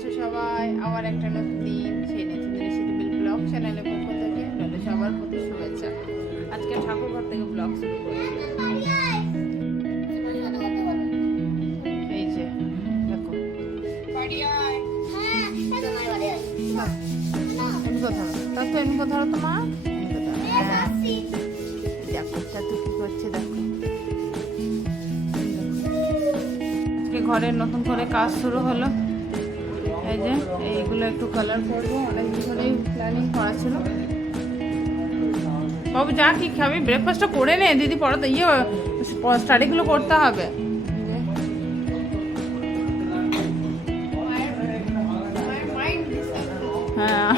আছো সবাই? আবার একটা নতুন দিন, সেই নতুন দিনের শিডিউল ব্লগ চ্যানেলের পক্ষ থেকে রইল সবার প্রতি শুভেচ্ছা। আজকে ঠাকুরঘর থেকে ব্লগ শুরু করছি। এই যে দেখো, এমনি কথা তার তো এমনি কথা তো মা, দেখো চাতু কি করছে দেখো। আজকে ঘরের নতুন করে কাজ শুরু হলো। এই যে এইগুলো একটু কালার করবো, অনেকদিন ধরেই প্ল্যানিং করা ছিল। বাবু যা কি খাবি ব্রেকফাস্টটা করে নে, দিদি পড়াতে স্টাডিগুলো করতে হবে। হ্যাঁ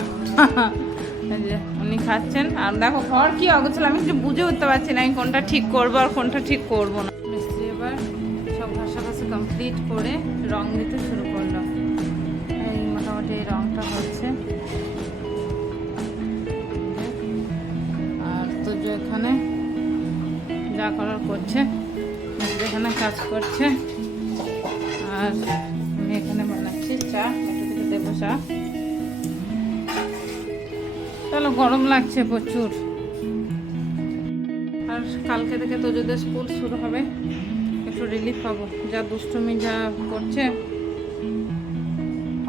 এই যে উনি খাচ্ছেন, আর দেখো ঘর কি অগোছালো, আমি কিছু বুঝে উঠতে পারছি না আমি কোনটা ঠিক করবো আর কোনটা ঠিক করবো না। মিস্ত্রি এবার সব ঘাসাঘাসি কমপ্লিট করে রং দিতে শুরু করলো। এই মোটামুটি এই রংটা হচ্ছে। আর তো যে এখানে যা করার করছে, এখানে কাজ করছে, আর আমি এখানে বানাচ্ছি চা, একটু কিছু দেবো চা। চলো, গরম লাগছে প্রচুর। আর কালকে থেকে তো যদি স্কুল শুরু হবে, একটু রিলিফ পাবো, যা দুষ্টুমি যা করছে।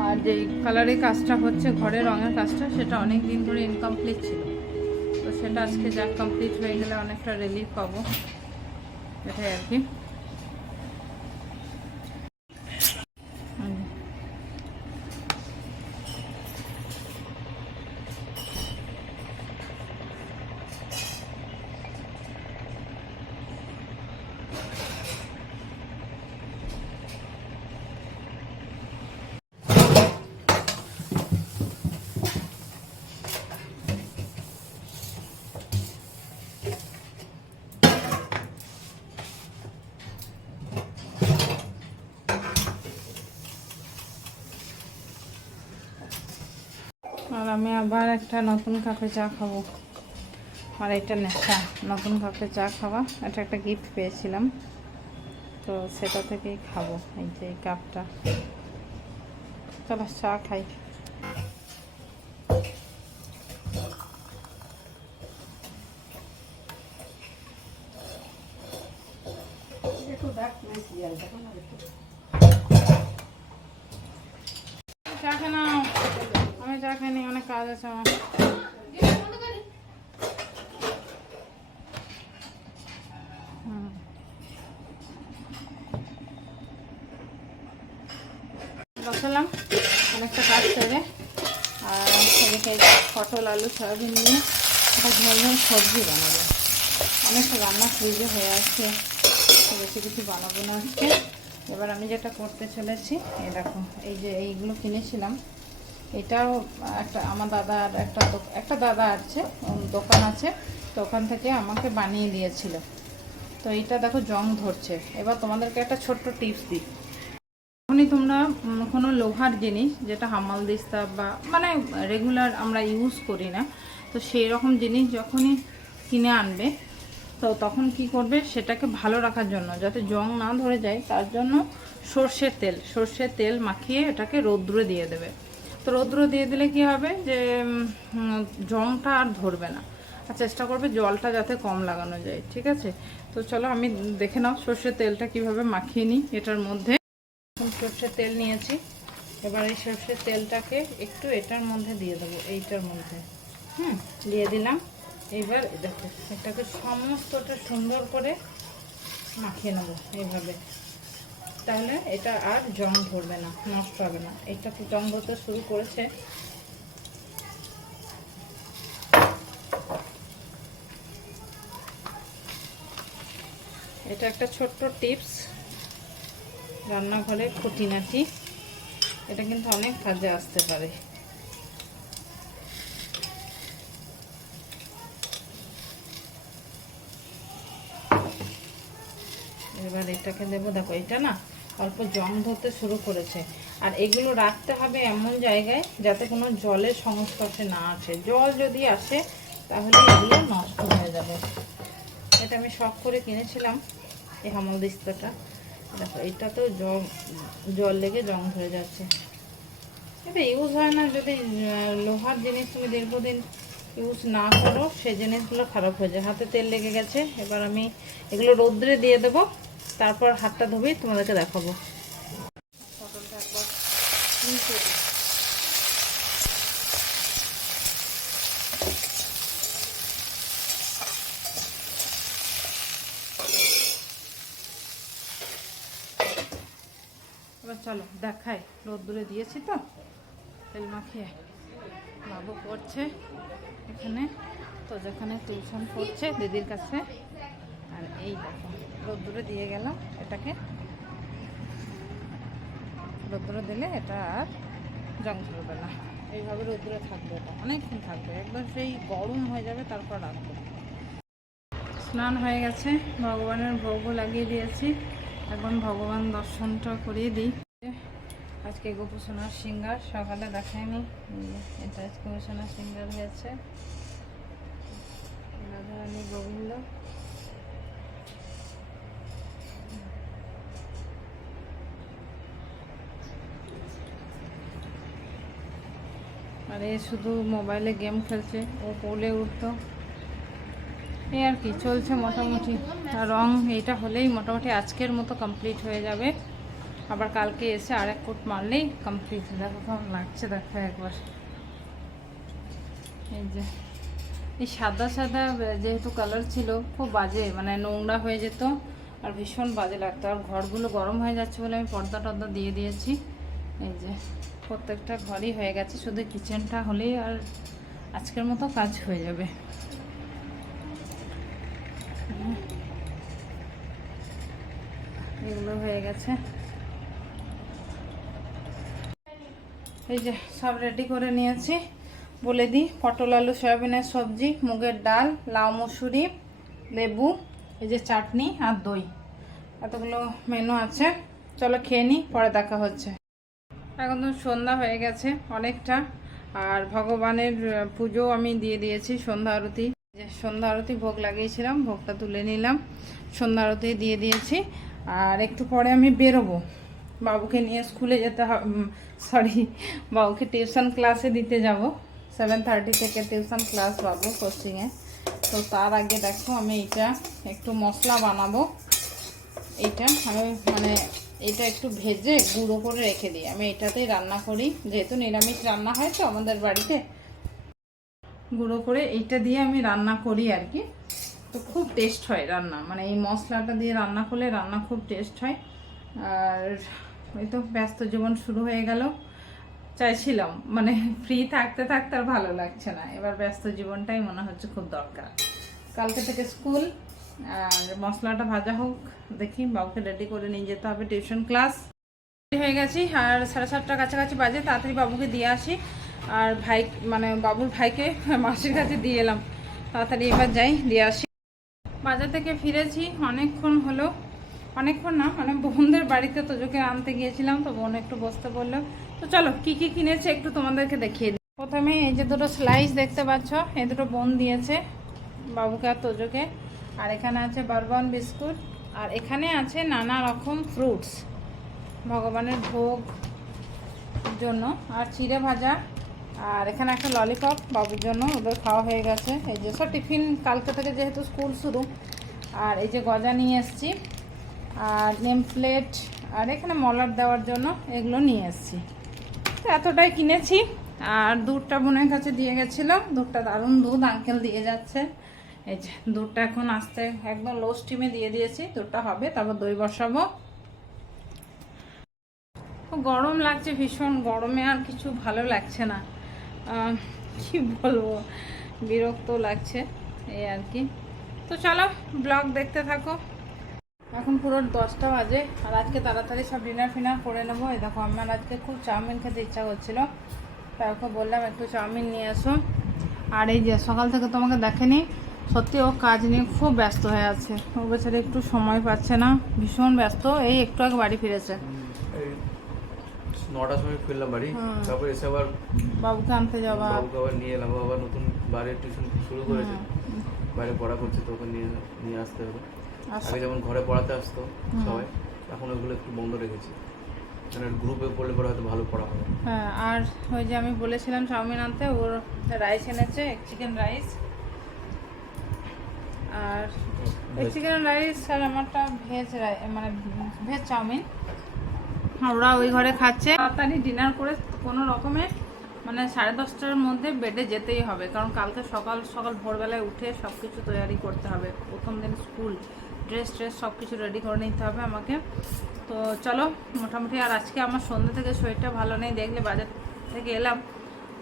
আর যে কালারের কাজটা হচ্ছে, ঘরের রঙের কাজটা, সেটা অনেক দিন ধরে ইনকমপ্লিট ছিল। তো সেটা আজকে যা কমপ্লিট হয়ে গেলে অনেকটা রিলিফ পাবো, এটাই আর কি। আর আমি আবার একটা নতুন কাপে চা খাবো। আর এটা নেশা, নতুন কাপে চা খাওয়া। এটা একটা গিফট পেয়েছিলাম, তো সেটা থেকেই খাবো। এই যে এই কাপটা, চলো চা খাই। চা খেয়ে নাও, আমি চা খাইনি, অনেক কাজ আছে আমার। বসালাম অনেকটা কাজ করে। আর সেদিকে পটল আলু সয়াবিন নিয়ে একটা ঝোলঝোল সবজি বানাবো। অনেকটা রান্না ফ্রিজে হয়ে আসছে, বেশি কিছু বানাবো না আজকে। এবার আমি যেটা করতে চলেছি, এই দেখো, এই যে এইগুলো কিনেছিলাম, এটাও একটা আমার দাদার একটা দাদা আছে, দোকান আছে, তো ওখান থেকে আমাকে বানিয়ে দিয়েছিল। তো এইটা দেখো জং ধরছে। এবার তোমাদেরকে একটা ছোট্ট টিপস দিই। যখনই তোমরা কোনো লোহার জিনিস, যেটা হামাল দিস্তা বা মানে রেগুলার আমরা ইউজ করি না, তো সেই রকম জিনিস যখনই কিনে আনবে, তো তখন কি করবে, সেটাকে ভালো রাখার জন্য, যাতে জং না ধরে যায়, তার জন্য সর্ষের তেল মাখিয়ে এটাকে রৌদ্রে দিয়ে দেবে। তো রৌদ্রে দিয়ে দিলে কি হবে, যে জংটা আর ধরবে না। আর চেষ্টা করবে জলটা যাতে কম লাগানো যায়, ঠিক আছে? তো চলো আমি দেখে নাও সর্ষের তেলটা কিভাবে মাখিয়ে নিই। এটার মধ্যে সর্ষের তেল নিয়েছি, এবার এই সর্ষের তেলটাকে একটু এটার মধ্যে দিয়ে দেবো, এইটার মধ্যে দিয়ে দিলাম। এবার দেখো এটাকে সমস্তটা সুন্দর করে মাখিয়ে নেবো এইভাবে, তাহলে এটা আর জং ধরবে না, নষ্ট হবে না। এটা তো জং ধরতে শুরু করেছে। এটা একটা ছোট্ট টিপস, রান্নাঘরে খুঁটিনাটি, এটা কিন্তু অনেক কাজে আসতে পারে। এবার এটাকে দেবো, দেখো এটা না অল্প জং ধরতে শুরু করেছে। আর এগুলো রাখতে হবে এমন জায়গায় যাতে কোনো জলের সংস্পর্শে না আসে। জল যদি আসে তাহলে এগুলো নষ্ট হয়ে যাবে। এটা আমি শখ করে কিনেছিলাম, এই হামাল দিস্তাটা। দেখো এটা তো জল লেগে জং ধরে যাচ্ছে। এটা ইউজ হয় না। যদি লোহার জিনিস তুমি দীর্ঘদিন ইউজ না করো সেই জিনিসগুলো খারাপ হয়ে যায়। হাতে তেল লেগে গেছে, এবার আমি এগুলো রৌদ্রে দিয়ে দেবো, তারপর হাতটা ধুবি তোমাদেরকে দেখাবো। পটলটা একবার নিচে দিই। এবার চলো দেখাই, রোদ্দুরে দিয়েছি তো তেল মাখিয়ে। বাবু পড়ছে এখানে, তো যেখানে টিউশন পড়ছে দিদির কাছে। আর এই দেখো রোদ্দুরে দিয়ে গেলাম এটাকে, রোদ্দুরে দিলে এটা আর জং ধরবে না। এইভাবে রোদ্দুরে থাকবে, এটা অনেকক্ষণ থাকবে, একদম সেই গরম হয়ে যাবে তারপর রাখবো। স্নান হয়ে গেছে, ভগবানের ভোগও লাগিয়ে দিয়েছি, এখন ভগবান দর্শনটা করিয়ে দিই। আজকে গোপুসোনার সিঙ্গার সকালে দেখায়নি, এটা আজকে গোপুসোনার সিঙ্গার হয়েছে। রাধারানী গোবিন্দ, আর এ শুধু মোবাইলে গেম খেলছে, ও কোলে উঠতো, এই আর কি চলছে মোটামুটি। রং এইটা হলেই মোটামুটি আজকের মতো কমপ্লিট হয়ে যাবে। আবার কালকে এসে আরেক কোট মারলেই কমপ্লিট। দেখো কেমন লাগছে, দেখো একবার। এই যে এই সাদা সাদা যেহেতু কালার ছিল, খুব বাজে, মানে নোংরা হয়ে যেত আর ভীষণ বাজে লাগতো। আর ঘরগুলো গরম হয়ে যাচ্ছে বলে আমি পর্দা টর্দা দিয়ে দিয়েছি। এই যে প্রত্যেকটা ঘরই হয়ে গেছে, শুধু কিচেনটা হলেই আর আজকের মতো কাজ হয়ে যাবে। এগুলো হয়ে গেছে। এই যে সব রেডি করে নিয়েছি, বলে দিই। পটল আলু সয়াবিনের সবজি, মুগের ডাল, লাউ মুসুরি, লেবু, এই যে চাটনি আর দই, এতগুলো মেনু আছে। চলো খেয়ে নিই, পরে দেখা হচ্ছে। এখন তো সন্ধ্যা হয়ে গেছে অনেকটা, আর ভগবানের পুজো আমি দিয়ে দিয়েছি। সন্ধ্যা আরতি, যে সন্ধ্যা আরতি ভোগ লাগিয়েছিলাম, ভোগটা তুলে নিলাম, সন্ধ্যা আরতি দিয়ে দিয়েছি। আর একটু পরে আমি বেরোবো, বাবুকে নিয়ে স্কুলে যেতে হবে, সরি বাবুকে টিউশন ক্লাসে দিতে যাব। 7:30 থেকে টিউশন ক্লাস বাবু কোচিংয়ে। তো তার আগে দেখো আমি এইটা একটু মশলা বানাবো। এইটা আমি মানে এটা একটু ভেজে গুঁড়ো করে রেখে দিই, আমি এটাতেই রান্না করি, যেহেতু নিরামিষ রান্না হয় তো আমাদের বাড়িতে। গুঁড়ো করে এইটা দিয়ে আমি রান্না করি আর কি। তো খুব টেস্ট হয় রান্না, মানে এই মশলাটা দিয়ে রান্না করলে রান্না খুব টেস্ট হয়। আর ওই তো ব্যস্ত জীবন শুরু হয়ে গেল। চাইছিলাম মানে ফ্রি থাকতে থাকতে আর ভালো লাগছে না, এবার ব্যস্ত জীবনটাই মনে হচ্ছে খুব দরকার। কালকে থেকে স্কুল, আর মশলাটা ভাজা হোক, দেখি বাবুকে রেডি করে নিয়ে যেতে হবে টিউশন ক্লাস। হয়ে গেছি, আর 7:30টার কাছাকাছি বাজে, তাড়াতাড়ি বাবুকে দিয়ে আসি। আর ভাই মানে বাবুর ভাইকে মাসির কাছে দিয়ে এলাম, তাড়াতাড়ি এবার যাই দিয়ে আসি। বাজার থেকে ফিরেছি অনেকক্ষণ হলো, অনেকক্ষণ না মানে বোনদের বাড়িতে তোজোকে আনতে গিয়েছিলাম, তো বোন একটু বসতে বললো। তো চলো কি কি কিনেছে একটু তোমাদেরকে দেখিয়ে দিই। প্রথমে এই যে দুটো স্লাইস দেখতে পাচ্ছ, এই দুটো বোন দিয়েছে বাবুকে আর তোজোকে। আর এখানে আছে বারবন বিস্কুট, আর এখানে আছে নানা রকম ফ্রুটস ভগবানের ভোগ জন্য, আর চিড়ে ভাজা, আর এখানে একটা ললিপপ বাবুর জন্য, ওদের খাওয়া হয়ে গেছে। এই যে সব টিফিন, কালকে থেকে যেহেতু স্কুল শুরু। আর এই যে গজা নিয়ে এসেছি, আর নেম প্লেট, আর এখানে মলার দেওয়ার জন্য এগুলো নিয়ে এসেছি। তো এতটাই কিনেছি। আর দুধটা বোনের কাছে দিয়ে গেছিলো, দুধটা দারুণ দুধ, আঙ্কেল দিয়ে যাচ্ছে। এই যে দুধটা এখন আসতে একদম লো স্টিমে দিয়ে দিয়েছি, দুধটা হবে, তারপর দই বসাবো। গরম লাগছে ভীষণ, গরমে আর কিছু ভালো লাগছে না, কি বলবো, বিরক্ত লাগছে এই আর কি। তো চলো ব্লগ দেখতে থাকো। এখন পুরো 10টা বাজে, আর আজকে তাড়াতাড়ি সব ডিনার ফিনার করে নেবো। এই দেখো আমার আজকে খুব চাউমিন খেতে ইচ্ছা করছিল, তাই ওকে বললাম একটু চাউমিন নিয়ে আসো। আর এই যে সকাল থেকে তোমাকে দেখেনি, সত্যি ও কাজ নিয়ে খুব ব্যস্ত হয়ে আছে, ও বেচারে একটু সময় পাচ্ছে না, ভীষণ ব্যস্ত। এই একটু আগে বাড়ি ফিরেছে, 9টার সময় ফিরলাম বাড়ি, তারপর এসে আবার বাবুকে আনতে যাওয়া, বাবুকে আবার নিয়ে এলাম, আবার নতুন বাইরে টিউশন শুরু করেছে, বাইরে পড়া করছে, তো ওকে নিয়ে আসতে হবে। আগে যেমন ঘরে পড়াতে আসতো সবাই, এখন ওগুলো একটু বন্ধ রেখেছি। মানে গ্রুপে পড়লে পরে হয়তো ভালো পড়া হবে। হ্যাঁ, আর ওই যে আমি বলেছিলাম চাউমিন আনতে, ওর রাইস এনেছে, চিকেন রাইস। আর এই চিকেন রাইস আর আমারটা ভেজ মানে ভেজ চাউমিন। ওরা ওই ঘরে খাচ্ছে। তাড়াতাড়ি ডিনার করে কোনো রকমে মানে 10:30টার মধ্যে বেডে যেতেই হবে, কারণ কালকে সকাল সকাল ভোরবেলায় উঠে সব কিছু তৈরি করতে হবে। প্রথম দিন স্কুল, ড্রেস সব কিছু রেডি করে নিতে হবে আমাকে। তো চলো মোটামুটি। আর আজকে আমার সন্ধ্যে থেকে শরীরটা ভালো নেই, দেখলে বাজার থেকে এলাম,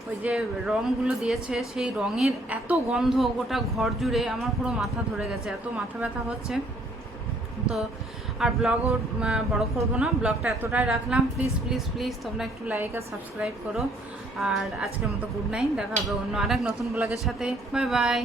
ওই যে রঙগুলো দিয়েছে সেই রঙের এত গন্ধ গোটা ঘর জুড়ে, আমার পুরো মাথা ধরে গেছে, এত মাথা ব্যথা হচ্ছে। তো আর ব্লগও বড় করবো না, ব্লগটা এতটাই রাখলাম। প্লিজ প্লিজ প্লিজ তোমরা একটু লাইক আর সাবস্ক্রাইব করো। আর আজকের মতো গুড নাইট, দেখা হবে অন্য আরেক নতুন ব্লগের সাথে। Bye bye.